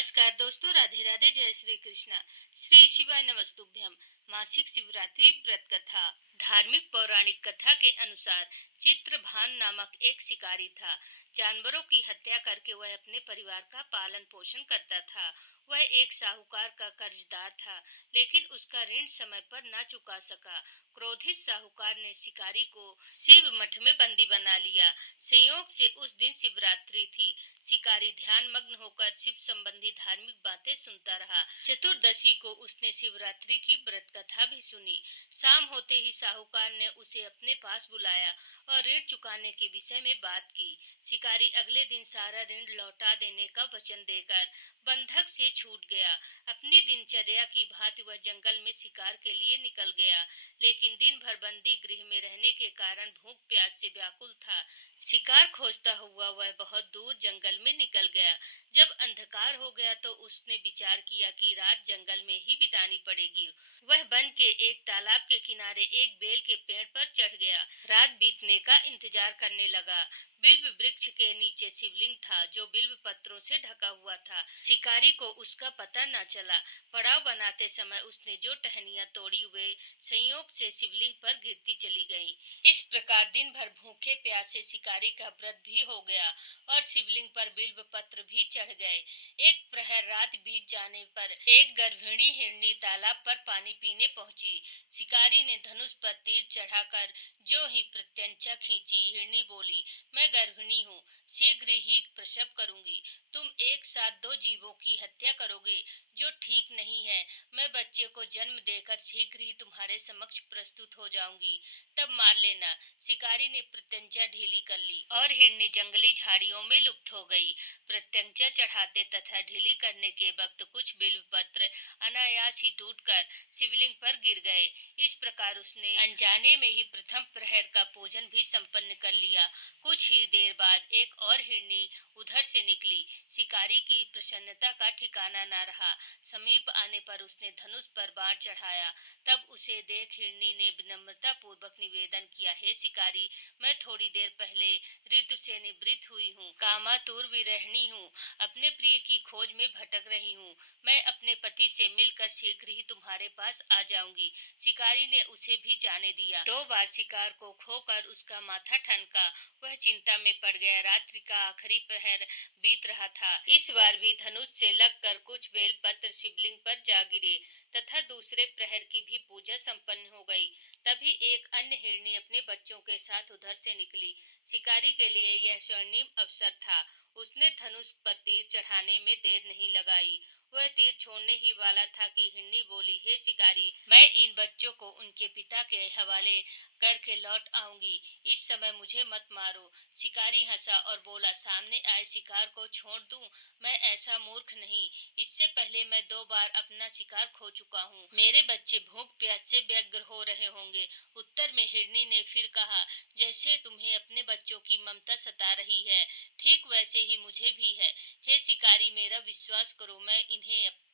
नमस्कार दोस्तों, राधे राधे, जय श्री कृष्णा। श्री शिवाय नमस्तुभ्यम। मासिक शिवरात्रि व्रत कथा। धार्मिक पौराणिक कथा के अनुसार चित्रभान नामक एक शिकारी था। जानवरों की हत्या करके वह अपने परिवार का पालन पोषण करता था। वह एक साहूकार का कर्जदार था, लेकिन उसका ऋण समय पर न चुका सका। क्रोधित साहूकार ने शिकारी को शिव मठ में बंदी बना लिया। संयोग से उस दिन शिवरात्रि थी। शिकारी ध्यान मग्न होकर शिव संबंधी धार्मिक बातें सुनता रहा। चतुर्दशी को उसने शिवरात्रि की व्रत कथा भी सुनी। शाम होते ही साहूकार ने उसे अपने पास बुलाया और ऋण चुकाने के विषय में बात की। शिकारी अगले दिन सारा ऋण लौटा देने का वचन देकर बंधक से छूट गया। अपनी दिनचर्या की भांति वह जंगल में शिकार के लिए निकल गया, लेकिन दिन भर बंदी गृह में रहने के कारण भूख प्यास से व्याकुल था। शिकार खोजता हुआ वह बहुत दूर जंगल में निकल गया। जब अंधकार हो गया तो उसने विचार किया कि रात जंगल में ही बितानी पड़ेगी। वह वन के एक तालाब के किनारे एक बेल के पेड़ पर चढ़ गया। रात बीतने का इंतजार करने लगा। बिल्व वृक्ष के नीचे शिवलिंग था, जो बिल्व पत्रों से ढका हुआ था। शिकारी को उसका पता न चला। पड़ाव बनाते समय उसने जो टहनियां तोड़ी वे संयोग से शिवलिंग पर गिरती चली गईं। इस प्रकार दिन भर भूखे प्यासे शिकारी का व्रत भी हो गया और शिवलिंग पर बिल्व पत्र भी चढ़ गए। एक प्रहर रात बीत जाने पर एक गर्भिणी हिरनी तालाब पर पानी पीने पहुंची। शिकारी ने धनुष पर तीर चढ़ाकर जो ही प्रत्यंचा खींची। हिरनी बोली, मैं गर्भिणी हूँ, शीघ्र ही प्रसव करूंगी। तुम एक साथ दो जीवों की हत्या करोगे, जो ठीक नहीं है। मैं बच्चे को जन्म देकर शीघ्र ही तुम्हारे समक्ष प्रस्तुत हो जाऊंगी, तब मार लेना। शिकारी ने प्रत्यंचा ढीली कर ली और हिरनी जंगली झाड़ियों में लुप्त हो गई। प्रत्यंचा चढ़ाते तथा ढीली करने के वक्त कुछ बिल्व पत्र अनायास ही टूटकर शिवलिंग पर गिर गए। इस प्रकार उसने अनजाने में ही प्रथम प्रहर का पूजन भी संपन्न कर लिया। कुछ ही देर बाद एक और हिरनी उधर से निकली। शिकारी की प्रसन्नता का ठिकाना न रहा। समीप आने पर उसने धनुष पर बाण चढ़ाया। तब उसे देख हिरनी ने विनम्रता पूर्वक निवेदन किया, हे शिकारी, मैं थोड़ी देर पहले ऋतु से निवृत्त हुई हूँ, कामातुर विरहिणी हूँ, अपने प्रिय की खोज में भटक रही हूँ। मैं अपने पति से मिलकर शीघ्र ही तुम्हारे पास आ जाऊंगी। शिकारी ने उसे भी जाने दिया। 2 बार शिकार को खोकर उसका माथा ठनका। वह चिंता में पड़ गया। रात्रि का आखिरी प्रहर बीत रहा था। इस बार भी धनुष से लगकर कुछ बेल पत्र शिवलिंग पर जा गिरे तथा दूसरे प्रहर की भी पूजा संपन्न हो गई। तभी एक अन्य हिरनी अपने बच्चों के साथ उधर से निकली। शिकारी के लिए यह स्वर्णिम अवसर था। उसने धनुष पर तीर चढ़ाने में देर नहीं लगाई। वह तीर छोड़ने ही वाला था कि हिरनी बोली, हे शिकारी, मैं इन बच्चों को उनके पिता के हवाले करके लौट आऊंगी। इस समय मुझे मत मारो। शिकारी हंसा और बोला, सामने आए शिकार को छोड़ दूं? मैं ऐसा मूर्ख नहीं। इससे पहले मैं 2 बार अपना शिकार खो चुका हूँ। मेरे बच्चे भूख प्यास से व्यग्र हो रहे होंगे। उत्तर में हिरनी ने फिर कहा, जैसे तुम्हें अपने बच्चों की ममता सता रही है, ठीक वैसे ही मुझे भी है। हे शिकारी, मेरा विश्वास करो, मैं इन्हें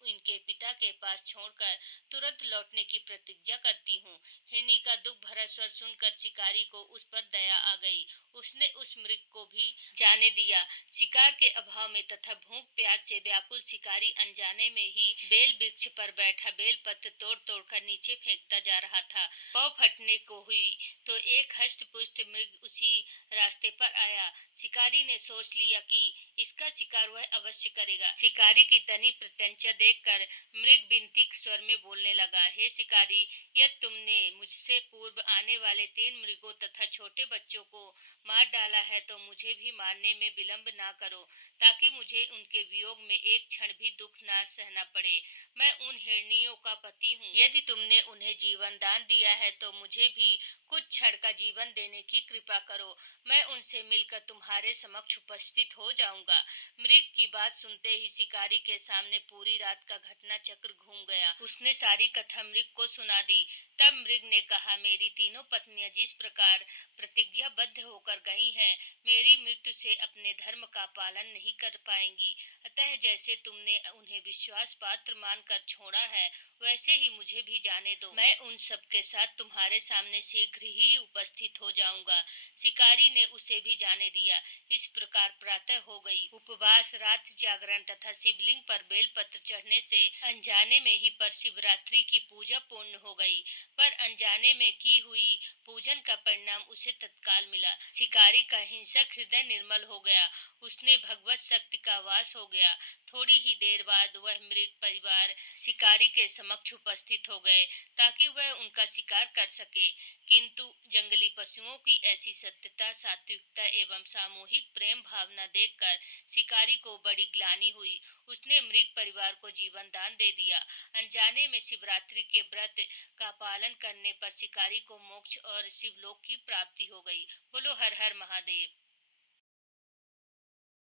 इनके पिता के पास छोड़कर तुरंत लौटने की प्रतिज्ञा करती हूँ। हिरनी का दुख भरा स्वर सुनकर शिकारी को उस पर दया आ गई। उसने उस मृग को भी जाने दिया। शिकार के अभाव में तथा भूख प्यास से व्याकुल शिकारी अनजाने में ही बेल वृक्ष पर बैठा बेल पत्र तोड़ तोड़ कर नीचे फेंकता जा रहा था। पाँव फटने को हुई तो एक हष्ट पुष्ट मृग उसी रास्ते पर आया। शिकारी ने सोच लिया कि इसका शिकार वह अवश्य करेगा। शिकारी की तनी प्रत्यंचा देखकर मृग विनती स्वर में बोलने लगा, हे शिकारी, यदि तुमने मुझसे पूर्व आने वाले 3 मृगों तथा छोटे बच्चों को मार डाला है तो मुझे भी मारने में विलंब ना करो, ताकि मुझे उनके वियोग में एक क्षण भी दुख ना सहना पड़े। मैं उन हिरनियों का पति हूँ। यदि तुमने उन्हें जीवन दान दिया है तो मुझे भी कुछ क्षण का जीवन देने की कृपा करो। मैं उनसे मिलकर तुम्हारे समक्ष उपस्थित हो जाऊंगा। मृग की बात सुनते ही शिकारी के सामने पूरी रात का घटना चक्र घूम गया। उसने सारी कथा मृग को सुना दी। तब मृग ने कहा, मेरी तीनों पत्नियां जिस प्रकार प्रतिज्ञाबद्ध होकर गई हैं, मेरी मृत्यु से अपने धर्म का पालन नहीं कर पाएंगी। अतः जैसे तुमने उन्हें विश्वास पात्र मानकर छोड़ा है, वैसे ही मुझे भी जाने दो। मैं उन सब के साथ तुम्हारे सामने शीघ्र ही उपस्थित हो जाऊंगा। शिकारी ने उसे भी जाने दिया। इस प्रकार प्रातः हो गई। उपवास, रात जागरण तथा शिवलिंग पर बेलपत्र चढ़ने से अनजाने में ही पर शिवरात्रि की पूजा पूर्ण हो गई। पर अनजाने में की हुई पूजन का परिणाम उसे तत्काल मिला। शिकारी का हिंसक हृदय निर्मल हो गया। उसने भगवत शक्ति का वास हो गया। थोड़ी ही देर बाद वह मृग परिवार शिकारी के समक्ष उपस्थित हो गए ताकि वह उनका शिकार कर सके। किंतु जंगली पशुओं की ऐसी सत्यता, सात्विकता एवं सामूहिक प्रेम भावना देखकर शिकारी को बड़ी ग्लानि हुई। उसने मृग परिवार को जीवन दान दे दिया। अनजाने में शिवरात्रि के व्रत का पालन करने पर शिकारी को मोक्ष और शिवलोक की प्राप्ति हो गई। बोलो हर हर महादेव।